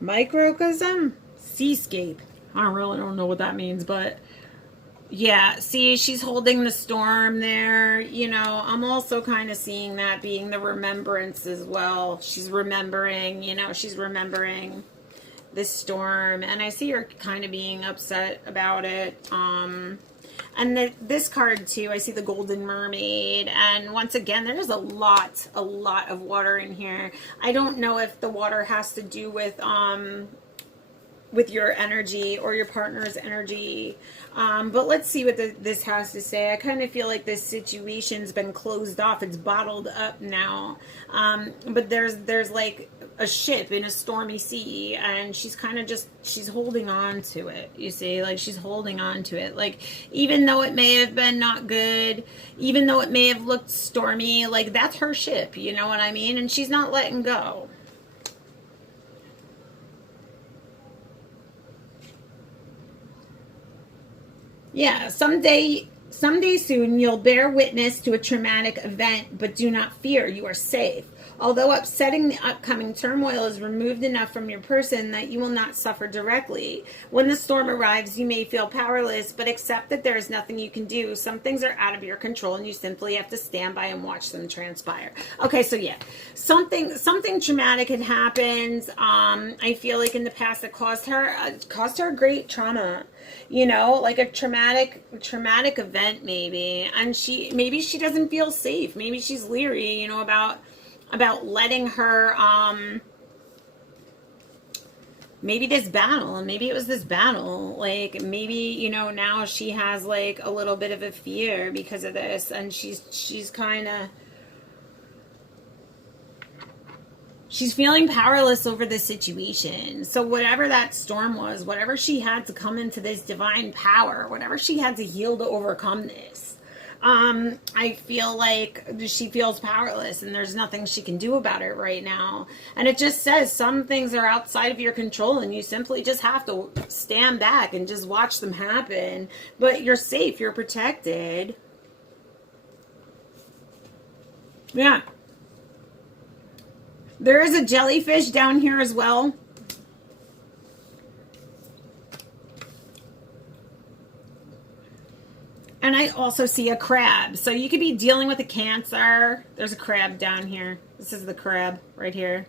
microcosm seascape. I really don't know what that means, but yeah, see, she's holding the storm there. You know, I'm also kind of seeing that being the remembrance as well. She's remembering, you know, she's remembering this storm. And I see her kind of being upset about it. And this card, too, I see the Golden Mermaid. And once again, there's a lot of water in here. I don't know if the water has to do with your energy or your partner's energy. But let's see what this has to say. I kind of feel like this situation's been closed off. It's bottled up now. But there's like a ship in a stormy sea, and she's kind of she's holding on to it. You see, like, she's holding on to it. Like, even though it may have been not good, even though it may have looked stormy, like, that's her ship. You know what I mean? And she's not letting go. Yeah, someday soon you'll bear witness to a traumatic event, but do not fear, you are safe. Although upsetting, the upcoming turmoil is removed enough from your person that you will not suffer directly. When the storm arrives, you may feel powerless, but accept that there is nothing you can do. Some things are out of your control, and you simply have to stand by and watch them transpire. Okay, so yeah, something traumatic had happened. I feel like in the past it caused her great trauma. You know, like a traumatic event maybe, and maybe she doesn't feel safe. Maybe she's leery, you know, about letting her, maybe this battle, and maybe it was this battle, like, maybe, you know, now she has like a little bit of a fear because of this, and she's kind of, she's feeling powerless over the situation. So whatever that storm was, whatever she had to come into this divine power, whatever she had to heal to overcome this, I feel like she feels powerless and there's nothing she can do about it right now. And it just says some things are outside of your control and you simply just have to stand back and just watch them happen. But you're safe, you're protected. Yeah. There is a jellyfish down here as well. And I also see a crab. So you could be dealing with a Cancer. There's a crab down here. This is the crab right here.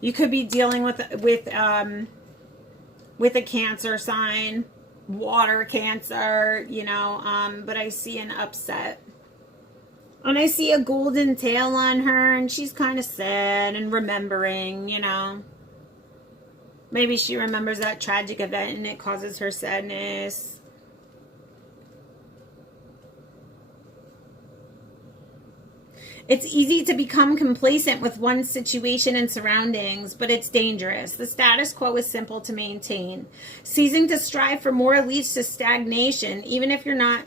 You could be dealing with a Cancer sign, water Cancer, you know, but I see an upset. And I see a golden tail on her, and she's kind of sad and remembering, you know. Maybe she remembers that tragic event and it causes her sadness. It's easy to become complacent with one's situation and surroundings, but it's dangerous. The status quo is simple to maintain. Ceasing to strive for more leads to stagnation. Even if you're not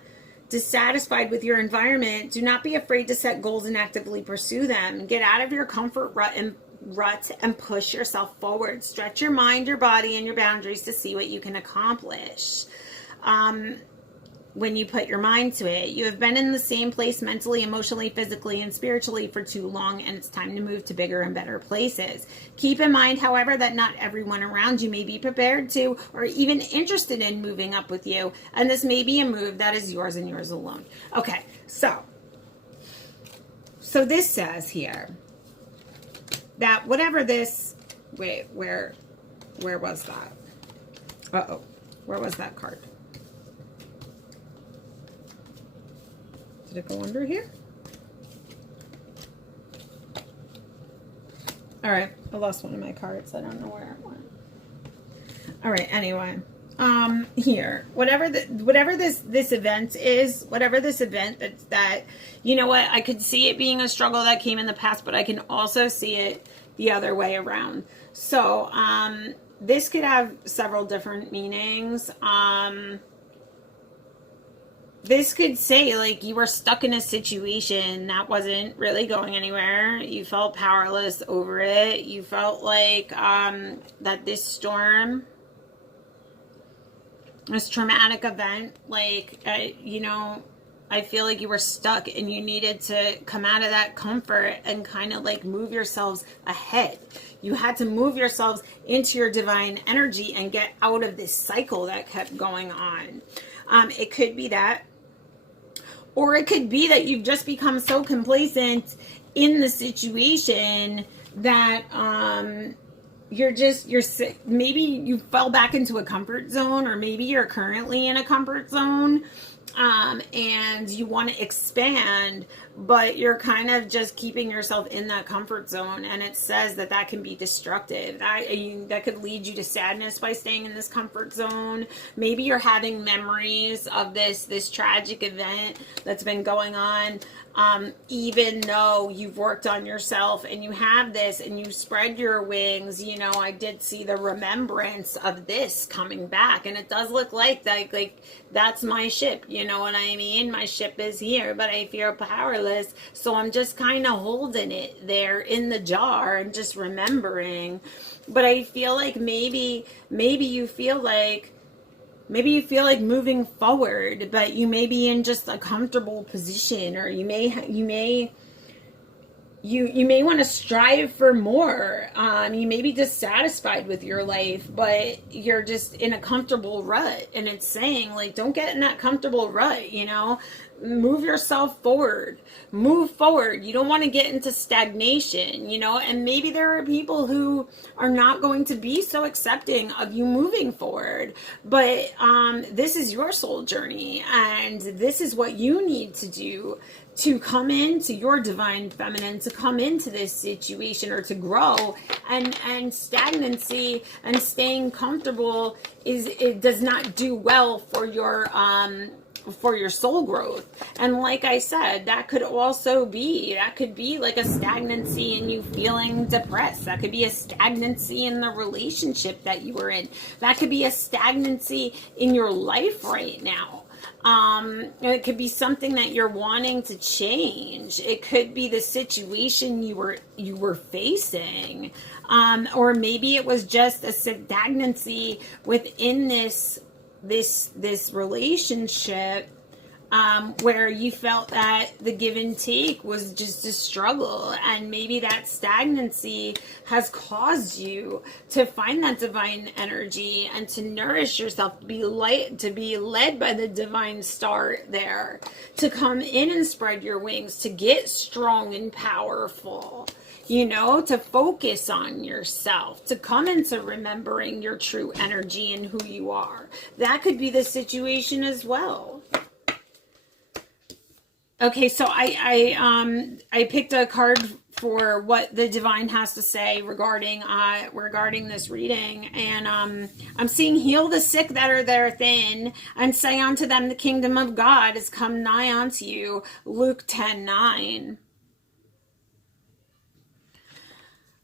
dissatisfied with your environment, do not be afraid to set goals and actively pursue them. Get out of your comfort rut and push yourself forward. Stretch your mind, your body, and your boundaries to see what you can accomplish. When you put your mind to it, you have been in the same place mentally, emotionally, physically, and spiritually for too long, and it's time to move to bigger and better places. Keep in mind, however, that not everyone around you may be prepared to or even interested in moving up with you, and this may be a move that is yours and yours alone. Okay, so this says here that whatever this, wait, where was that? Where was that card? Did it go under here? All right, I lost one of my cards. I don't know where it went. All right, anyway, here, whatever this event is, whatever this event that, you know what, I could see it being a struggle that came in the past, but I can also see it the other way around. So, this could have several different meanings. This could say, like, you were stuck in a situation that wasn't really going anywhere. You felt powerless over it. You felt like that this storm, this traumatic event, like, you know, I feel like you were stuck and you needed to come out of that comfort and kind of like move yourselves ahead. You had to move yourselves into your divine energy and get out of this cycle that kept going on. It could be that. Or it could be that you've just become so complacent in the situation that maybe you fell back into a comfort zone, or maybe you're currently in a comfort zone and you want to expand, but you're kind of just keeping yourself in that comfort zone, and it says that can be destructive. That could lead you to sadness by staying in this comfort zone. Maybe you're having memories of this tragic event that's been going on, even though you've worked on yourself and you have this and you spread your wings. You know, I did see the remembrance of this coming back, and it does look like that's my ship. You know what I mean? My ship is here, but I feel powerless. So I'm just kind of holding it there in the jar and just remembering. But I feel like maybe you feel like moving forward, but you may be in just a comfortable position, or you may want to strive for more. You may be dissatisfied with your life, but you're just in a comfortable rut. And it's saying, like, don't get in that comfortable rut, you know? Move yourself forward. Move forward. You don't want to get into stagnation, you know? And maybe there are people who are not going to be so accepting of you moving forward. But this is your soul journey, and this is what you need to do to come into your divine feminine, to come into this situation, or to grow. And stagnancy and staying comfortable it does not do well for your soul growth. And like I said, that could be like a stagnancy in you feeling depressed. That could be a stagnancy in the relationship that you were in. That could be a stagnancy in your life right now. It could be something that you're wanting to change. It could be the situation you were facing, or maybe it was just a stagnancy within this relationship, where you felt that the give and take was just a struggle, and maybe that stagnancy has caused you to find that divine energy and to nourish yourself, to be led by the divine star there, to come in and spread your wings, to get strong and powerful, to focus on yourself, to come into remembering your true energy and who you are. That could be the situation as well. Okay, so I picked a card for what the divine has to say regarding this reading, and I'm seeing heal the sick that are there thin, and say unto them the kingdom of God is come nigh unto you. Luke 10:9.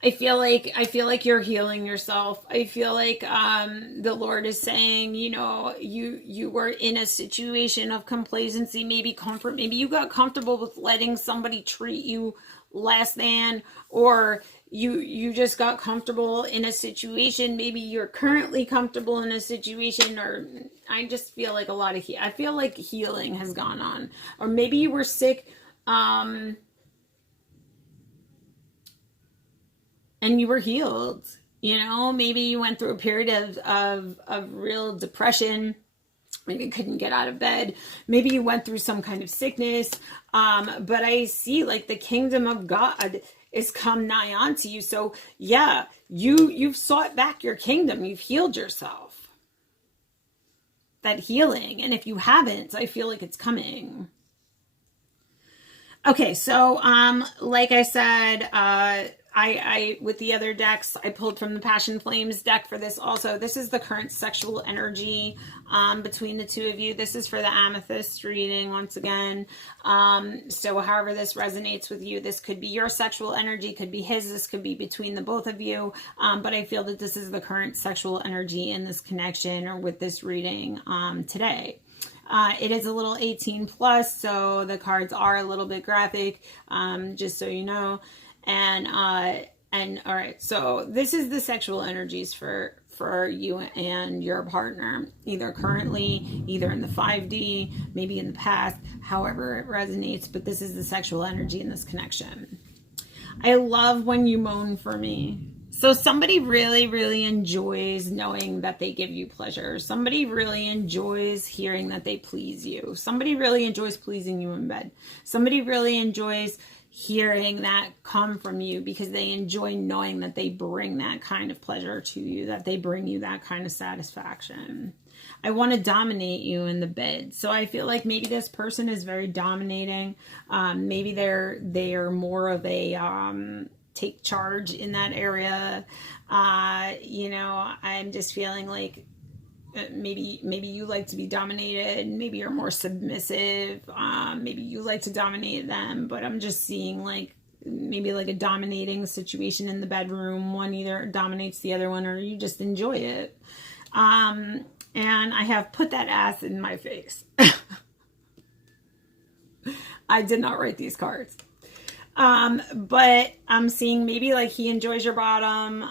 I feel like you're healing yourself. I feel like the Lord is saying, you were in a situation of complacency, maybe comfort, maybe you got comfortable with letting somebody treat you less than, or you just got comfortable in a situation. Maybe you're currently comfortable in a situation, or I just feel like I feel like healing has gone on, or maybe you were sick, and you were healed. Maybe you went through a period of real depression. Maybe you couldn't get out of bed. Maybe you went through some kind of sickness. But I see like the kingdom of God is come nigh unto you. So yeah, you've sought back your kingdom. You've healed yourself. That healing. And if you haven't, I feel like it's coming. Okay, so like I said, I with the other decks, I pulled from the Passion Flames deck for this also. This is the current sexual energy between the two of you. This is for the Amethyst reading once again. So however this resonates with you, this could be your sexual energy, could be his, this could be between the both of you. But I feel that this is the current sexual energy in this connection or with this reading today. It is a little 18 plus, so the cards are a little bit graphic, just so you know. And all right, so this is the sexual energies for you and your partner, either currently, either in the 5D, maybe in the past, however it resonates, but this is the sexual energy in this connection. I love when you moan for me. So somebody really, really enjoys knowing that they give you pleasure. Somebody really enjoys hearing that they please you. Somebody really enjoys pleasing you in bed. Somebody really enjoys hearing that come from you because they enjoy knowing that they bring that kind of pleasure to you, that they bring you that kind of satisfaction. I want to dominate you in the bed. So I feel like maybe this person is very dominating. Maybe they are more of a take charge in that area. I'm just feeling like maybe you like to be dominated, maybe you're more submissive, maybe you like to dominate them, but I'm just seeing like maybe like a dominating situation in the bedroom. One either dominates the other one or you just enjoy it. And I have put that ass in my face. I did not write these cards. But I'm seeing maybe like he enjoys your bottom,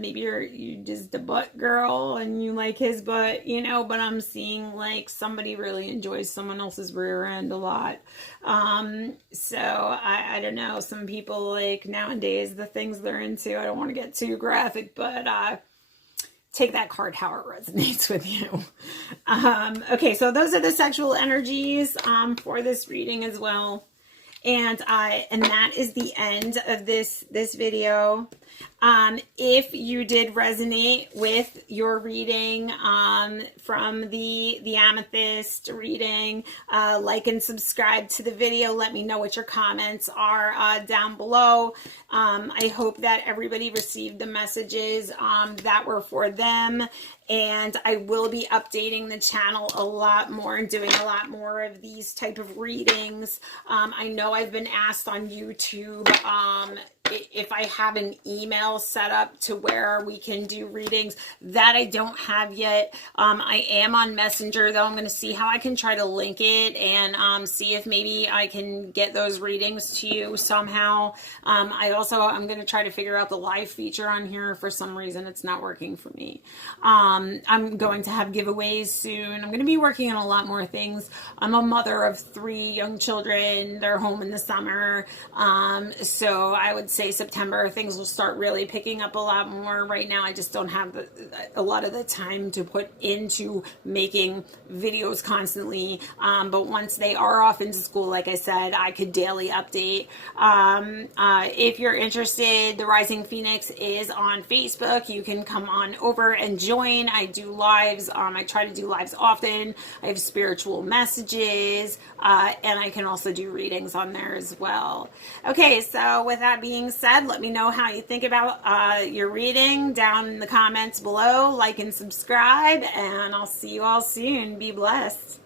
maybe you just a butt girl and you like his butt, but I'm seeing like somebody really enjoys someone else's rear end a lot. So I don't know, some people like nowadays, the things they're into, I don't want to get too graphic, but, take that card how it resonates with you. Okay, so those are the sexual energies, for this reading as well. And that is the end of this video. If you did resonate with your reading from the Amethyst reading, like and subscribe to the video. Let me know what your comments are down below. I hope that everybody received the messages that were for them. And I will be updating the channel a lot more and doing a lot more of these type of readings. I know I've been asked on YouTube if I have an email set up to where we can do readings. That I don't have yet. I am on Messenger though. I'm going to see how I can try to link it and see if maybe I can get those readings to you somehow. I'm going to try to figure out the live feature on here. For some reason it's not working for me. I'm going to have giveaways soon. I'm going to be working on a lot more things. I'm a mother of 3 young children. They're home in the summer. So I would say September things will start really picking up a lot more. Right now I just don't have a lot of the time to put into making videos constantly. But once they are off into school, like I said, I could daily update. If you're interested, The Rising Phoenix is on Facebook. You can come on over and join. I do lives. I try to do lives often. I have spiritual messages, and I can also do readings on there as well. Okay, so with that being said, let me know how you think about your reading down in the comments below. Like and subscribe, and I'll see you all soon. Be blessed.